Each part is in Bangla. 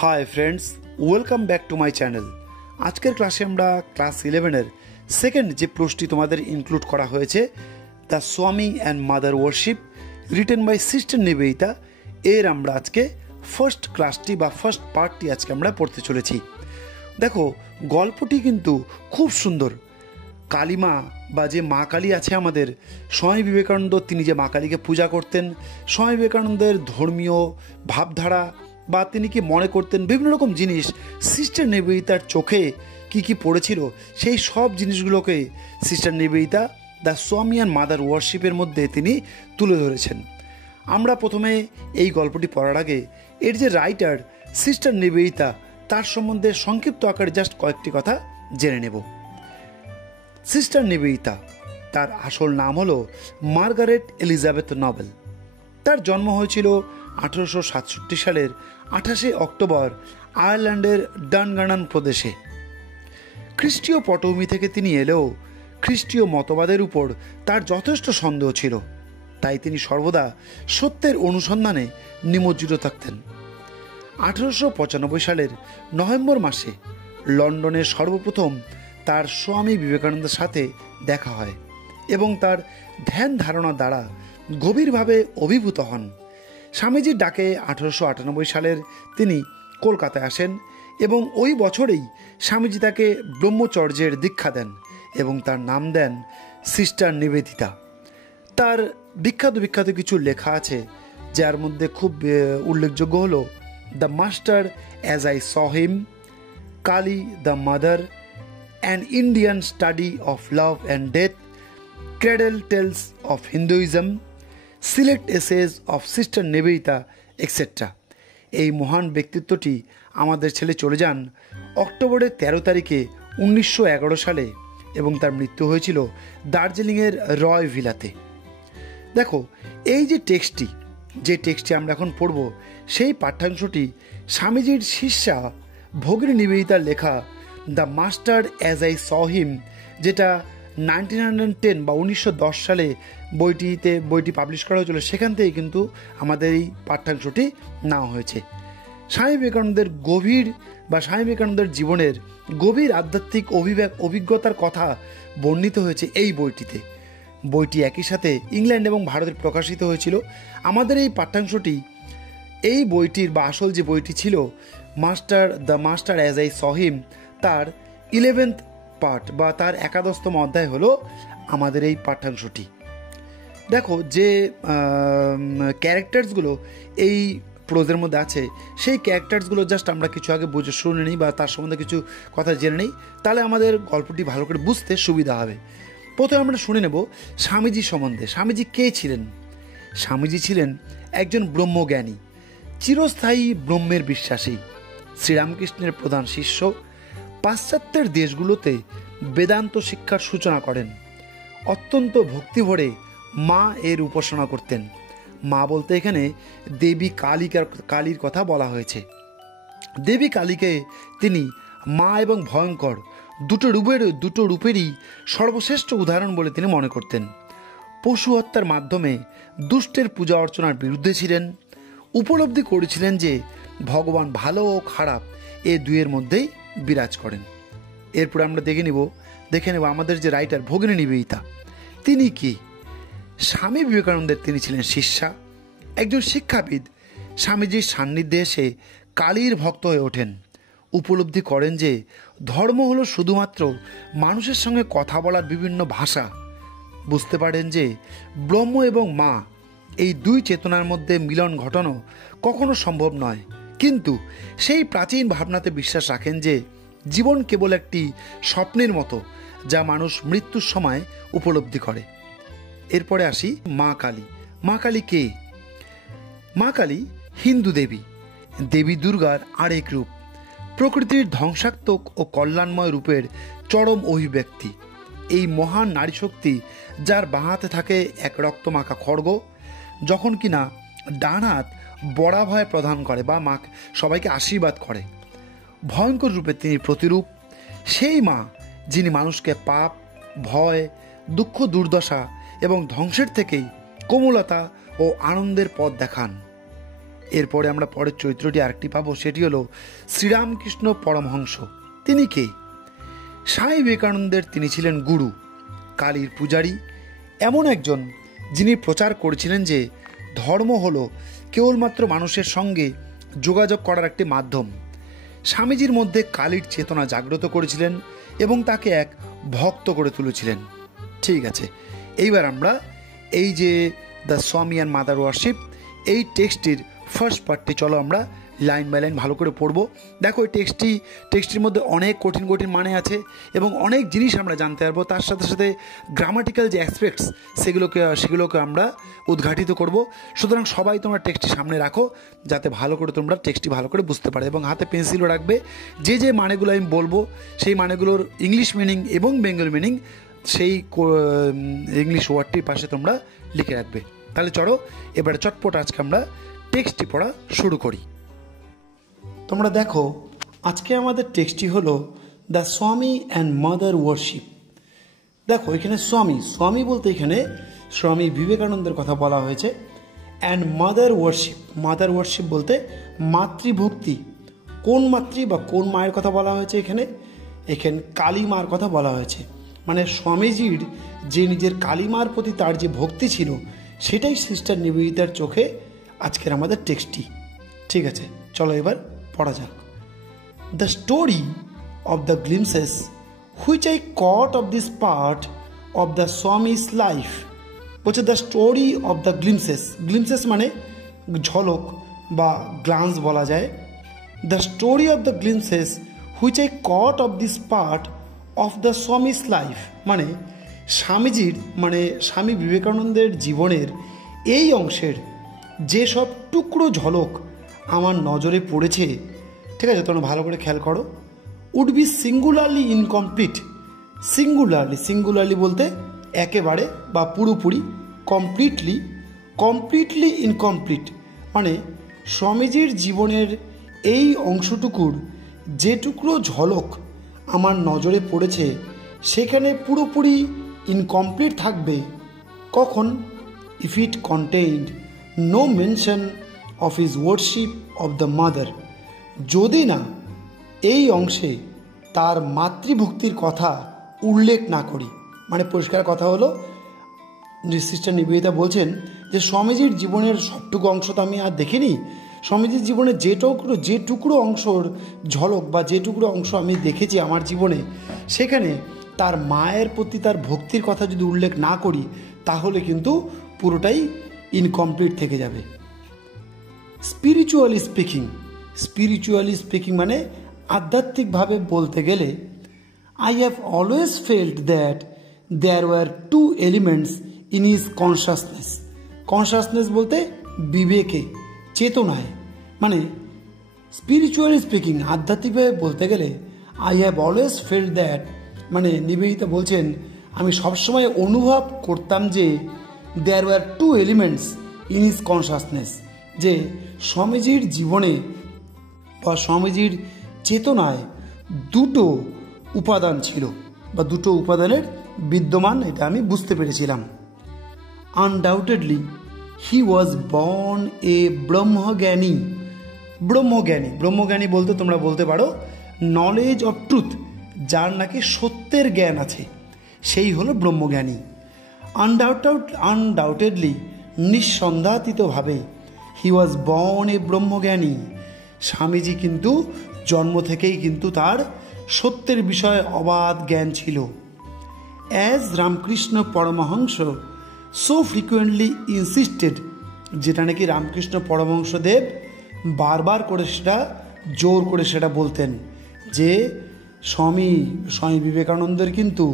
Hi friends, welcome back to my channel. আজকের ক্লাসে আমরা ক্লাস 11-এর সেকেন্ড যে প্রশ্নটি তোমাদের ইনক্লুড করা হয়েছে, the Swami and mother worship written by sister Nivedita, এর আমরা আজকে ফার্স্ট ক্লাসটি বা ফার্স্ট পার্টটি আজকে আমরা পড়তে চলেছি। দেখো, গল্পটি কিন্তু খুব সুন্দর। কালীমা বা যে মা কালী আছে আমাদের, স্বামী বিবেকানন্দ তিনি যে মা কালীকে পূজা করতেন, স্বামী বিবেকানন্দের ধর্মীয় ভাবধারা বা তিনি কি মনে করতেন, বিভিন্ন রকম জিনিস সিস্টার নিবেদিতার চোখে কি কি পড়েছিল, সেই সব জিনিসগুলোকে sister Nivedita the Swami and mother ওয়ার্শিপের মধ্যে তিনি তুলে ধরেছেন। আমরা প্রথমে এই গল্পটি পড়ার আগে এর যে রাইটার সিস্টার নিবেদিতা, তার সম্বন্ধে সংক্ষিপ্ত আকারে জাস্ট কয়েকটি কথা জেনে নেব। সিস্টার নিবেদিতা, তার আসল নাম হলো মার্গারেট এলিজাবেথ নবেল। তার জন্ম হয়েছিল 1867 সালের 28 অক্টোবর আয়ারল্যান্ডের ডানগানান প্রদেশে। খ্রিস্টীয় পটভূমি থেকে তিনি এলেও খ্রিস্টীয় মতবাদের উপর তার যথেষ্ট সন্দেহ ছিল, তাই তিনি সর্বদা সত্যের অনুসন্ধানে নিমজ্জিত থাকতেন। 1895 সালের নভেম্বর মাসে লন্ডনে সর্বপ্রথম তার স্বামী বিবেকানন্দের সাথে দেখা হয় এবং তার ধ্যান ধারণা দ্বারা গভীরভাবে অভিভূত হন। স্বামীজির ডাকে 1898 সালের তিনি কলকাতায় আসেন এবং ওই বছরেই স্বামীজি তাকে ব্রহ্মচর্যের দীক্ষা দেন এবং তার নাম দেন সিস্টার নিবেদিতা। তার বিখ্যাত কিছু লেখা আছে, যার মধ্যে খুব উল্লেখযোগ্য হলো the master as I saw him, Kali the mother, an Indian study of love and death, cradle tales of Hinduism, select essays of sister Nivedita, etcetera. এই মহান ব্যক্তিত্বটি আমাদের ছেলে চলে যান অক্টোবরের 13 তারিখে 1911 সালে এবং তার মৃত্যু হয়েছিল দার্জিলিংয়ের রয় ভিলাতে। দেখো, এই যে টেক্সটটি আমরা এখন পড়ব, সেই পাঠ্যাংশটি স্বামীজির শিষ্যা ভগিনী নিবেদিতার লেখা the master as I saw him, যেটা 1910 বা 1910 সালে বইটি পাবলিশ করা হয়েছিল, সেখান থেকে কিন্তু আমাদের এই পাঠ্যাংশটি নেওয়া হয়েছে। স্বামী বিবেকানন্দের জীবনের গভীর আধ্যাত্মিক অভিজ্ঞতার কথা বর্ণিত হয়েছে এই বইটিতে। বইটি একই সাথে ইংল্যান্ড এবং ভারতে প্রকাশিত হয়েছিল। আমাদের এই পাঠ্যাংশটি এই বইটির বা আসল যে বইটি ছিল the master as I saw him, তার 11th পার্ট বা তার 11তম অধ্যায় হলো আমাদের এই পাঠ্যাংশটি। দেখো, যে ক্যারেক্টার্সগুলো এই প্রোজের মধ্যে আছে, সেই ক্যারেক্টার্সগুলো জাস্ট আমরা কিছু আগে শুনে নিই বা তার সম্বন্ধে কিছু কথা জেনে নিই, তাহলে আমাদের গল্পটি ভালো করে বুঝতে সুবিধা হবে। প্রথমে আমরা শুনে নেব স্বামীজি সম্বন্ধে। স্বামীজি কে ছিলেন? স্বামীজি ছিলেন একজন ব্রহ্মজ্ঞানী, চিরস্থায়ী ব্রহ্মের বিশ্বাসী, শ্রীরামকৃষ্ণের প্রধান শিষ্য। পাশ্চাত্যের দেশগুলোতে বেদান্ত শিক্ষার সূচনা করেন। অত্যন্ত ভক্তিভরে মা এর উপাসনা করতেন। মা বলতে এখানে দেবী কালীর কথা বলা হয়েছে। দেবী কালীকে তিনি মা এবং ভয়ঙ্কর দুটো রূপেরই সর্বশ্রেষ্ঠ উদাহরণ বলে তিনি মনে করতেন। পশু হত্যার মাধ্যমে দুষ্টের পূজা অর্চনার বিরুদ্ধে ছিলেন। উপলব্ধি করেছিলেন যে ভগবান ভালো ও খারাপ এ দুয়ের মধ্যেই বিরাজ করেন। এরপর আমরা দেখে নেব আমাদের যে রাইটার ভগিনী নিবেদিতা, তিনি কি? স্বামী বিবেকানন্দের তিনি ছিলেন শিষ্যা, একজন শিক্ষাবিদ। স্বামীজির সান্নিধ্যে এসে কালীর ভক্ত হয়ে ওঠেন। উপলব্ধি করেন যে ধর্ম হলো শুধুমাত্র মানুষের সঙ্গে কথা বলার বিভিন্ন ভাষা। বুঝতে পারেন যে ব্রহ্ম এবং মা এই দুই চেতনার মধ্যে মিলন ঘটানো কখনো সম্ভব নয়, কিন্তু সেই প্রাচীন ভাবনাতে বিশ্বাস রাখেন যে জীবন কেবল একটি স্বপ্নের মতো, যা মানুষ মৃত্যুর সময় উপলব্ধি করে। এরপরে আসি মা কালী। মা কালী কে? মা কালী হিন্দু দেবী, দেবী দুর্গার আরেক রূপ, প্রকৃতির ধ্বংসাত্মক ও কল্যাণময় রূপের চরম অভিব্যক্তি। এই মহান নারী শক্তি, যার বাঁ হাতে থাকে এক রক্তমাখা খড়গ, যখন কিনা ডান হাত বরাভয় প্রদান করে বা মা সবাইকে আশীর্বাদ করে। ভয়ঙ্কর রূপে তিনি প্রতিরূপ। সেই মা যিনি মানুষকে পাপ, ভয়, দুঃখ, দুর্দশা এবং ধ্বংসের থেকেই কোমলতা ও আনন্দের পথ দেখান। এরপরে আমরা পরের চরিত্রটি আরেকটি পাবো, সেটি হলো শ্রীরামকৃষ্ণ পরমহংস। তিনি কে? স্বামী বিবেকানন্দের তিনি ছিলেন গুরু, কালীর পূজারী, এমন একজন যিনি প্রচার করেছিলেন যে ধর্ম হলো কেবলমাত্র মানুষের সঙ্গে যোগাযোগ করার একটি মাধ্যম। স্বামীজির মধ্যে কালীর চেতনা জাগ্রত করেছিলেন এবং তাকে এক ভক্ত করে তুলেছিলেন। ঠিক আছে, এইবার আমরা এই যে the Swami and mother warship, এই টেক্সটটির ফার্স্ট পার্টটি চলো আমরা লাইন বাই লাইন ভালো করে পড়বো। দেখো এই টেক্সটির মধ্যে অনেক কঠিন কঠিন মানে আছে এবং অনেক জিনিস আমরা জানতে পারবো। তার সাথে সাথে গ্রামাটিক্যাল যে অ্যাসপেক্টস সেগুলোকে আমরা উদ্ঘাটিত করব। সুতরাং সবাই তোমরা টেক্সটটি সামনে রাখো যাতে ভালো করে তোমরা টেক্সটটি ভালো করে বুঝতে পারো, এবং হাতে পেন্সিলও রাখবে। যে যে মানেগুলো আমি বলবো সেই মানেগুলোর ইংলিশ মিনিং এবং বেঙ্গল মিনিং সেই ইংলিশ ওয়ার্ডটির পাশে তোমরা লিখে রাখবে। তাহলে চলো এবারে চটপট আজকে আমরা টেক্সটটি পড়া শুরু করি। তোমরা দেখো আজকে আমাদের টেক্সটটি হলো the Swami and mother warship. দেখো এখানে স্বামী বলতে এখানে স্বামী বিবেকানন্দের কথা বলা হয়েছে। অ্যান্ড মাদার ওয়ারশিপ বলতে মাতৃভক্তি। কোন মাতৃ বা কোন মায়ের কথা বলা হয়েছে? এখানে কালী মার কথা বলা হয়েছে। মানে স্বামীজির যে নিজের কালী মার প্রতি তার যে ভক্তি ছিল সেটাই সিস্টার নিবেদিতার চোখে আজকের আমাদের টেক্সটটি। ঠিক আছে, চলো এবার পড়া যাক। The story of the glimpses which I caught of this part of the Swami's life. বলছে the story of the glimpses মানে ঝলক বা গ্লান্স বলা যায়। The story of the glimpses which I caught of this part of the Swami's life মানে স্বামীজির মানে স্বামী বিবেকানন্দের জীবনের এই অংশের যেসব টুকরো ঝলক আমার নজরে পড়েছে, ঠিক আছে, তোমরা ভালো করে খেয়াল করো। Would be singularly incomplete. Singularly বলতে একেবারে বা পুরোপুরি, কমপ্লিটলি ইনকমপ্লিট মানে স্বামীজির জীবনের এই অংশটুকুর যে টুকরো ঝলক আমার নজরে পড়েছে সেখানে পুরোপুরি ইনকমপ্লিট থাকবে। কখন? If it contained no mention of his worship of the mother. যদি না এই অংশে তার মাতৃভক্তির কথা উল্লেখ না করি। মানে পরিষ্কার কথা হলো যে সিস্টার নিবেদিতা বলছেন যে স্বামীজির জীবনের সবটুকু অংশ তো আমি আর দেখিনি, স্বামীজির জীবনের যে টুকরো অংশর ঝলক বা যে টুকরো অংশ আমি দেখেছি আমার জীবনে, সেখানে তার মায়ের প্রতি তার ভক্তির কথা যদি উল্লেখ না করি তাহলে কিন্তু পুরোটাই ইনকমপ্লিট থেকে যাবে। স্পিরিচুয়ালি স্পিকিং মানে আধ্যাত্মিকভাবে বলতে গেলে I have always felt that there were two elements in his consciousness বলতে বিবেকে, চেতনায়। মানে স্পিরিচুয়ালি স্পিকিং আধ্যাত্মিকভাবে বলতে গেলে I have always felt that মানে নিবেদিতা বলছেন আমি সবসময় অনুভব করতাম যে there were two elements in his consciousness, যে স্বামীজির জীবনে বা স্বামীজির চেতনায় দুটো উপাদান ছিল বা দুটো উপাদানের বিদ্যমান, এটা আমি বুঝতে পেরেছিলাম। Undoubtedly he was born a ব্রহ্মজ্ঞানী বলতে তোমরা বলতে পারো নলেজ অফ ট্রুথ, যার নাকি সত্যের জ্ঞান আছে, সেই হলো ব্রহ্মজ্ঞানী। আনডাউটেডলি নিঃসন্দেহাতীতভাবে হি ওয়াজ বর্ন এ ব্রহ্মজ্ঞানী। স্বামীজি কিন্তু জন্ম থেকেই কিন্তু তার সত্যের বিষয়ে অবাধ জ্ঞান ছিল। As Ramakrishna Paramahamsa so frequently insisted, যেটা নাকি রামকৃষ্ণ পরমহংসদেব বারবার করে সেটা জোর করে সেটা বলতেন যে স্বামী বিবেকানন্দের কিন্তু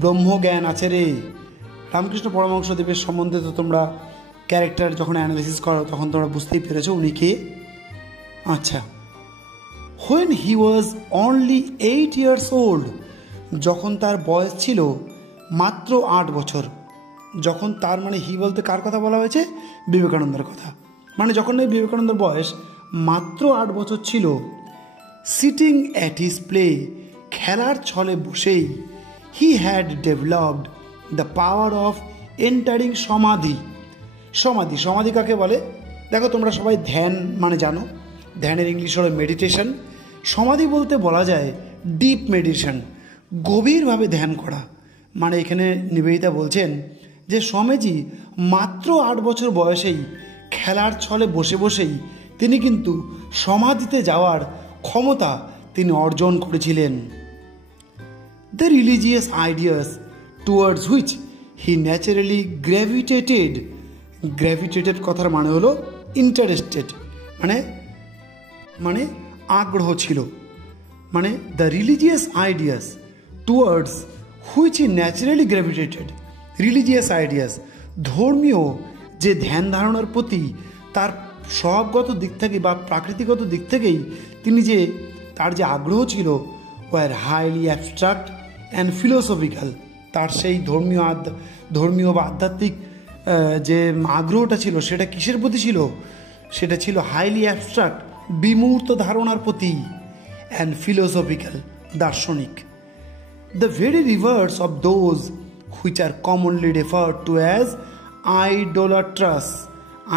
ব্রহ্মজ্ঞান আছে রে। রামকৃষ্ণ পরমহংসদেবের সম্বন্ধে তো তোমরা ক্যারেক্টার যখন অ্যানালিসিস করো তখন তোমরা বুঝতেই পেরেছো উনি কে। আচ্ছা, when he was only 8 years old, যখন তার বয়স ছিল মাত্র 8 বছর, যখন তার মানে হি বলতে কার কথা বলা হয়েছে? বিবেকানন্দের কথা। মানে যখন এই বিবেকানন্দের বয়স মাত্র 8 বছর ছিল, সিটিং অ্যাট হিজ প্লে, খেলার ছলে বসেই, he had developed the power of entering সমাধি কাকে বলে? দেখো তোমরা সবাই ধ্যান মানে জানো, ধ্যানের ইংলিশ হলো মেডিটেশন। সমাধি বলতে বলা যায় ডিপ মেডিটেশন, গভীরভাবে ধ্যান করা। মানে এখানে নিবেদিতা বলছেন যে স্বামীজি মাত্র 8 বছর বয়সেই খেলার ছলে বসে বসেই তিনি কিন্তু সমাধিতে যাওয়ার ক্ষমতা তিনি অর্জন করেছিলেন। The religious ideas towards which he naturally gravitated কথার মানে হলো ইন্টারেস্টেড, মানে আগ্রহ ছিল। মানে the religious ideas towards which he naturally gravitated, religious ideas, ধর্মীয় যে ধ্যান ধারণার প্রতি তার স্বভাবগত দিক থেকে বা প্রাকৃতিকগত দিক থেকেই তার যে আগ্রহ ছিল, were highly abstract and philosophical. তার সেই ধর্মীয় বা আধ্যাত্মিক যে আগ্রহটা ছিল সেটা কিসের প্রতি ছিল? সেটা ছিল হাইলি অ্যাবস্ট্রাক্ট, বিমূর্ত ধারণার প্রতি, অ্যান্ড ফিলোসফিক্যাল, দার্শনিক। The very reverse of those which are commonly referred to as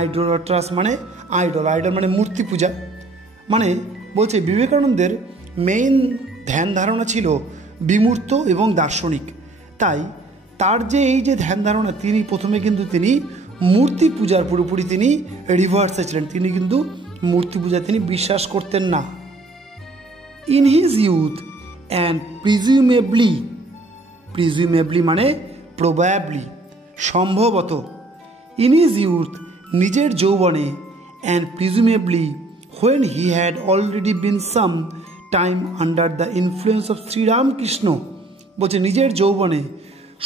idolatrous মানে idol মানে মূর্তি পূজা। মানে বলছে বিবেকানন্দের মেইন ধ্যান ধারণা ছিল বিমূর্ত এবং দার্শনিক। তাই তার যে এই যে ধ্যান ধারণা, তিনি প্রথমে কিন্তু তিনি মূর্তি পূজার পুরোপুরি তিনি রিভার্সে ছিলেন। তিনি কিন্তু মূর্তি পূজা তিনি বিশ্বাস করতেন না। In his youth and presumably মানে প্রবাবলি, সম্ভবত, ইন হিজ ইউথ নিজের যৌবনে, and presumably when he had already been some time under the influence of Sri Ramakrishna. বলছে নিজের যৌবনে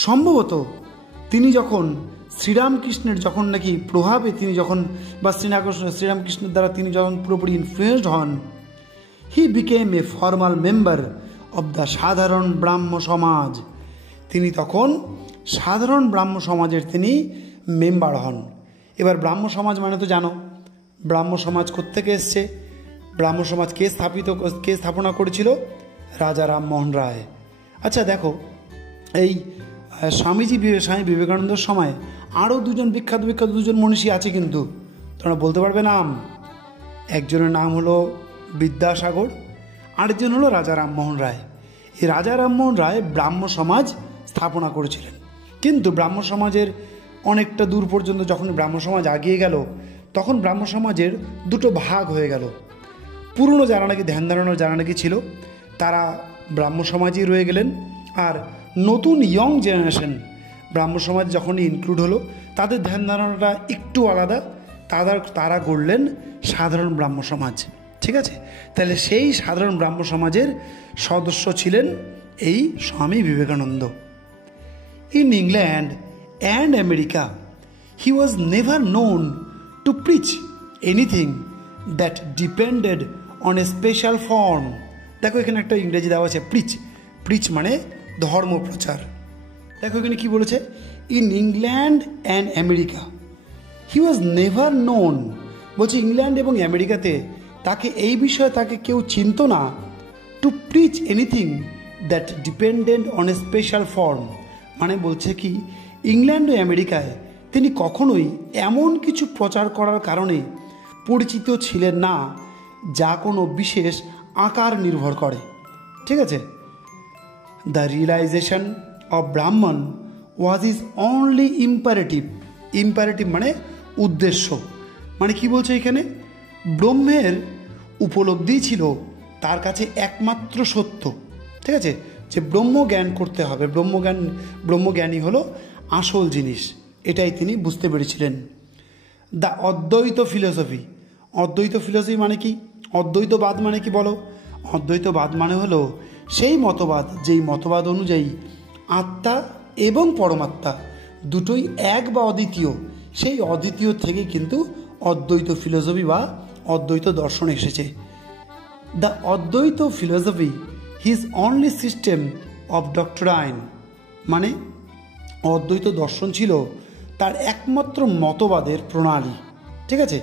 সম্ভবত তিনি যখন শ্রীরামকৃষ্ণের যখন নাকি প্রভাবে তিনি যখন বা শ্রীরামকৃষ্ণের দ্বারা তিনি যখন পুরোপুরি ইনফ্লুয়েসড হন, he became a formal member of the সাধারণ ব্রাহ্ম সমাজ। তিনি তখন সাধারণ ব্রাহ্ম সমাজের তিনি মেম্বার হন। এবার ব্রাহ্ম সমাজ মানে তো জানো, ব্রাহ্ম সমাজ কোত্থেকে এসছে? ব্রাহ্ম সমাজ কে স্থাপনা করেছিল? রাজা রামমোহন রায়। আচ্ছা দেখো, এই স্বামী বিবেকানন্দের সময় আরও বিখ্যাত দুজন মনীষী আছে, কিন্তু তোমরা বলতে পারবে নাম? একজনের নাম হলো বিদ্যাসাগর, আরেকজন হলো রাজা রামমোহন রায়। এই রাজা রামমোহন রায় ব্রাহ্ম সমাজ স্থাপনা করেছিলেন। কিন্তু ব্রাহ্ম সমাজের অনেকটা দূর পর্যন্ত যখন ব্রাহ্ম সমাজ আগিয়ে গেল, তখন ব্রাহ্ম সমাজের দুটো ভাগ হয়ে গেল। পুরনো যারা নাকি ধ্যান ধারণার যারা নাকি ছিল তারা ব্রাহ্ম সমাজই রয়ে গেলেন, আর নতুন ইয়ং জেনারেশন ব্রাহ্ম সমাজ যখনই ইনক্লুড হলো, তাদের ধ্যান ধারণাটা একটু আলাদা, তারা গড়লেন সাধারণ ব্রাহ্ম সমাজ। ঠিক আছে, তাহলে সেই সাধারণ ব্রাহ্ম সমাজের সদস্য ছিলেন এই Swami Vivekananda. In England and America he was never known to preach anything that depended on a special form. দেখো এখানে একটা ইংরেজি দেওয়া আছে, প্রিচ মানে ধর্ম প্রচার। দেখো এখানে কি বলেছে, in England and America he was never known. বলছে ইংল্যান্ড এবং আমেরিকাতে তাকে এই বিষয়ে তাকে কেউ চিনত না, two preach anything that dependent on a special form. মানে বলছে কি, ইংল্যান্ড ও আমেরিকায় তিনি কখনোই এমন কিছু প্রচার করার কারণে পরিচিত ছিলেন না যা কোনো বিশেষ আকার নির্ভর করে। ঠিক আছে, দ্য রিয়েলাইজেশন অফ ব্রাহ্মণ ওয়াজ ইজ অনলি ইম্পারেটিভ মানে উদ্দেশ্য। মানে কি বলছে এখানে, ব্রহ্মের উপলব্ধি ছিল তার কাছে একমাত্র সত্য। ঠিক আছে, যে ব্রহ্মজ্ঞান করতে হবে, ব্রহ্মজ্ঞানী হলো আসল জিনিস, এটাই তিনি বুঝতে পেরেছিলেন। দ্য অদ্বৈত ফিলোসফি মানে কি? অদ্বৈতবাদ মানে কি বলো? অদ্বৈতবাদ মানে হলো সেই মতবাদ যেই মতবাদ অনুযায়ী আত্মা এবং পরমাত্মা দুটোই এক বা অদ্বিতীয়। সেই অদ্বিতীয় থেকে কিন্তু অদ্বৈত ফিলোসফি বা অদ্বৈত দর্শন এসেছে। দ্য অদ্বৈত philosophy his only system of ডক্ট্রাইন, মানে অদ্বৈত দর্শন ছিল তার একমাত্র মতবাদের প্রণালী। ঠিক আছে,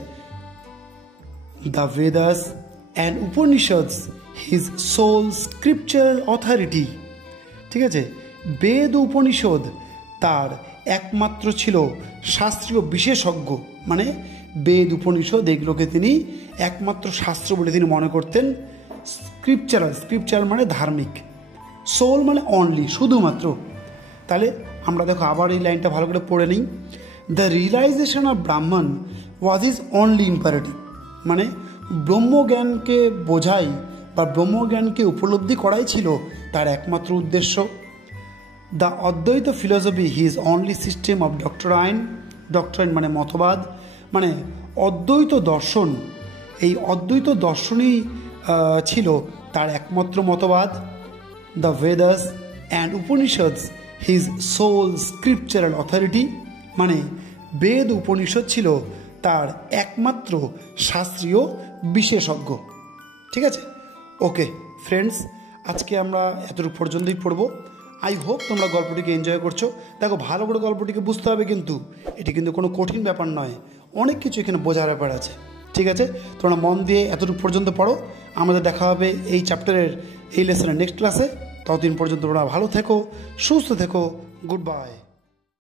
the Vedas and Upanishads his sole scriptural authority. ঠিক আছে, বেদ ও উপনিষদ তার একমাত্র ছিল শাস্ত্রীয় বিশেষজ্ঞ, মানে বেদ উপনিষদ এগুলোকে তিনি একমাত্র শাস্ত্র বলে তিনি মনে করতেন। স্ক্রিপচার মানে ধার্মিক, সোল মানে অনলি, শুধুমাত্র। তাহলে আমরা দেখো আবার এই লাইনটা ভালো করে পড়ে নিই। দ্য রিয়েলাইজেশন অফ ব্রাহ্মণ ওয়াজ ইজ অনলি ইম্পারেটিভ, মানে ব্রহ্মজ্ঞানকে বোঝাই বা ব্রহ্মজ্ঞানকে উপলব্ধি করাই ছিল তার একমাত্র উদ্দেশ্য। দ্য অদ্বৈত philosophy his only system of doctrine মানে মতবাদ, মানে অদ্বৈত দর্শন, এই অদ্বৈত দর্শনই ছিল তার একমাত্র মতবাদ। The Vedas and Upanishads his sole scriptural authority, মানে বেদ উপনিষদ ছিল তার একমাত্র শাস্ত্রীয় বিশেষজ্ঞ। ঠিক আছে, ওকে ফ্রেন্ডস, আজকে আমরা এতটুকু পর্যন্তই পড়ব। আই হোপ তোমরা গল্পটিকে এনজয় করছো। দেখো ভালো করে গল্পটিকে বুঝতে হবে, কিন্তু এটি কিন্তু কোনো কঠিন ব্যাপার নয়, অনেক কিছু এখানে বোঝার ব্যাপার আছে। ঠিক আছে, তোমরা মন দিয়ে এতটুকু পর্যন্ত পড়ো। আমাদের দেখা হবে এই চ্যাপ্টারের এই লেসনের নেক্সট ক্লাসে। ততদিন পর্যন্ত তোমরা ভালো থেকো, সুস্থ থেকো, গুড বাই।